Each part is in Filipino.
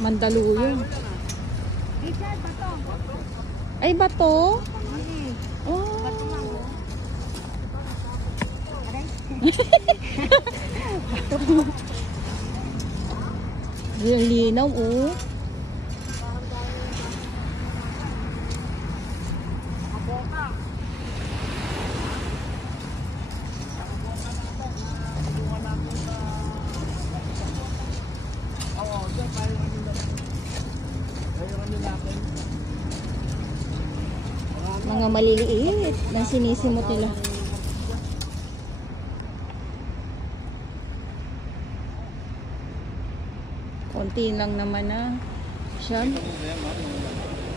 Mandaluyong. Ay, bato? Oh. Yung linaw, oh. Mga maliliit na sinisimot nila. Konti lang naman na. Siya.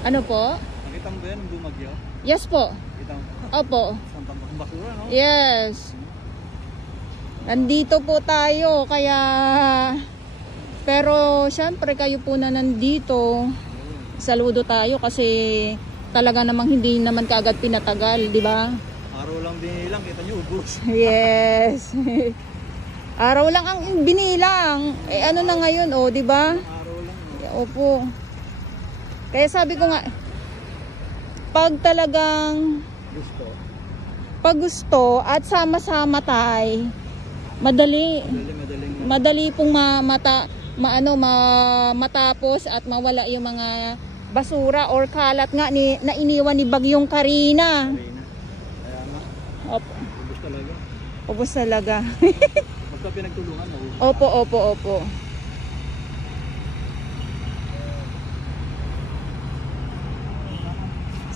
Ano po? Nakita mo ba yan nung bumagyo? Yes po. Nakita mo? Opo. Santang Bakura, no? Yes. Nandito po tayo kaya pero syempre kayo po na nandito. Saludo tayo kasi talaga namang hindi naman kaagad pinatagal, di ba? Araw lang binilang, kita nyo ubos. Yes. Araw lang ang binilang. Eh ano na ngayon, oh, di ba? Araw lang. No? Opo. Kaya sabi ko nga, pag talagang Gusto. pag gusto at sama-sama tayo, madali pong matapos at mawala yung mga basura or kalat nga na iniwan ni Bagyong Karina. Kaya nga, Opo. ubos talaga. Ubos talaga. Basta pinagtulungan mo. Opo.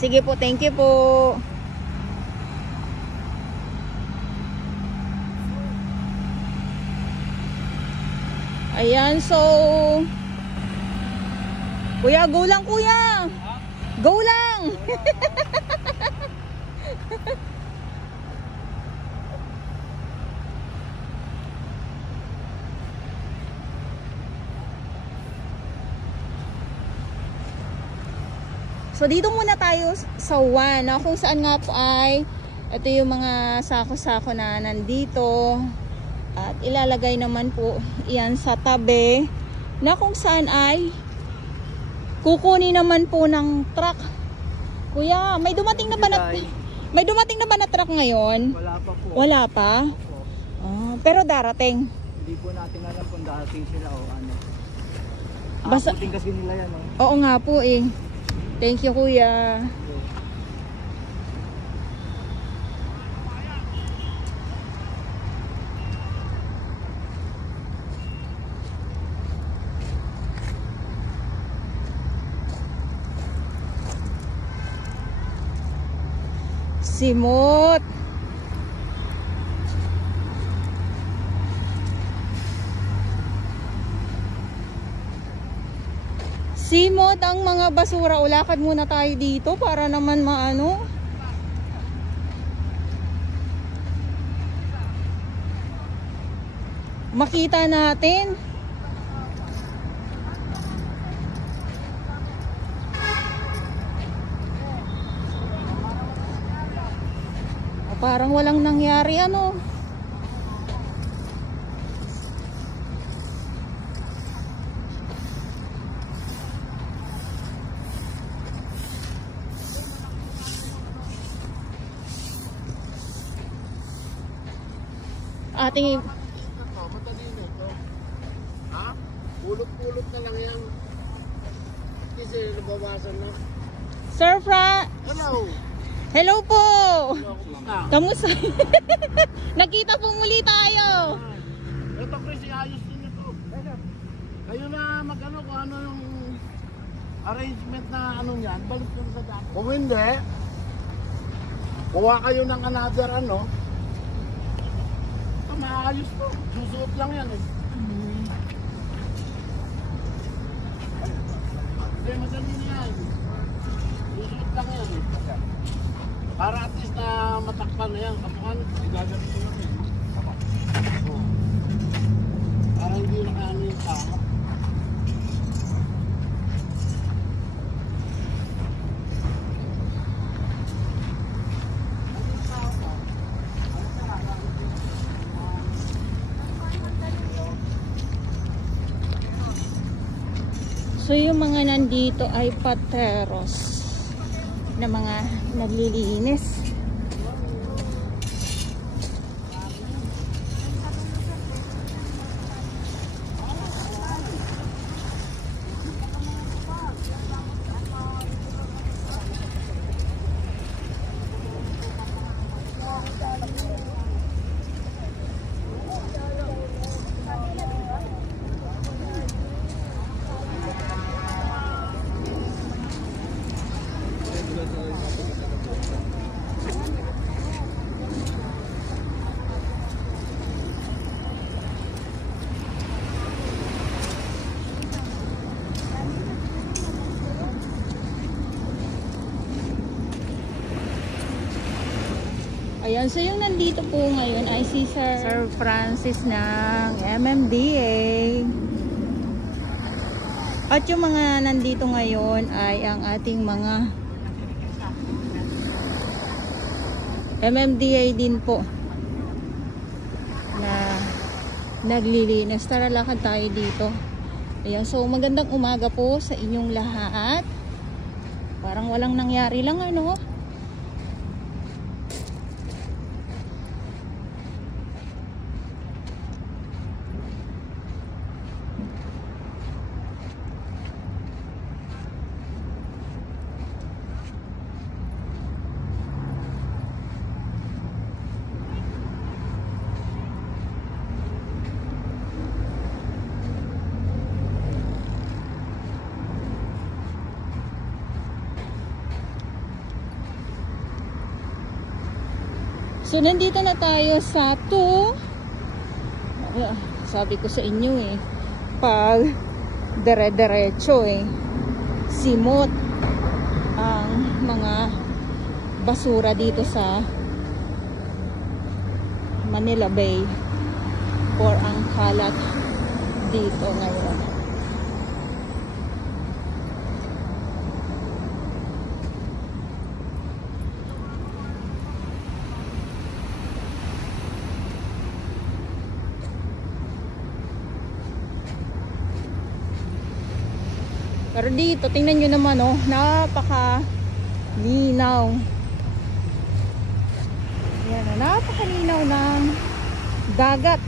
Sige po, thank you po. Ayan, so Kuya, go lang kuya. Go lang. So dito muna tayo sa 1 na kung saan nga po ay ito yung mga sako-sako na nandito. At ilalagay naman po iyan sa tabi na kung saan ay kukunin naman po ng truck. Kuya, may dumating na ba na truck ngayon? Wala pa po. Wala pa? Pero darating. Hindi po natin alam kung darating sila o ano. Basta, Abutin kasi nila yan, no? oo nga po eh. Thank you kuya. Simot. Simot ang mga basura. Ulakad muna tayo dito para naman maano. Makita natin. Parang walang nangyari ano. Ating Pulot-pulot na lang yan. Kasi nabawasan na. Sir Fra. Hello! Hello po. Kumusta? Kamusta? Nakita po muli tayo. Ito Chris, iayos din ito. Kayo na mag-ano kung ano yung arrangement na ano yan. Balik ko sa dati. Kung hindi, kuha kayo ng another ano. Ito maayos to. Susuot lang yan eh. Hindi, madali na yan. Susuot lang yan eh. Para at least na matakpan na yan. Kamukan, igagawin ko yun eh. Para hindi nakaano yung tao. So yung mga nandito ay pateros na mga naglilinis. Ayan, so yung nandito po ngayon ay si Sir Francis ng MMDA. At yung mga nandito ngayon ay ang ating mga MMDA din po na naglilinis. Tara, lakad tayo dito. Ayan, so magandang umaga po sa inyong lahat. Parang walang nangyari lang, ano? So, nandito na tayo sa sabi ko sa inyo pag dire-diretso simot ang mga basura dito sa Manila Bay or ang kalat dito ngayon. Pero dito, tingnan nyo naman, napaka-linaw. Yan, napaka-linaw ng dagat.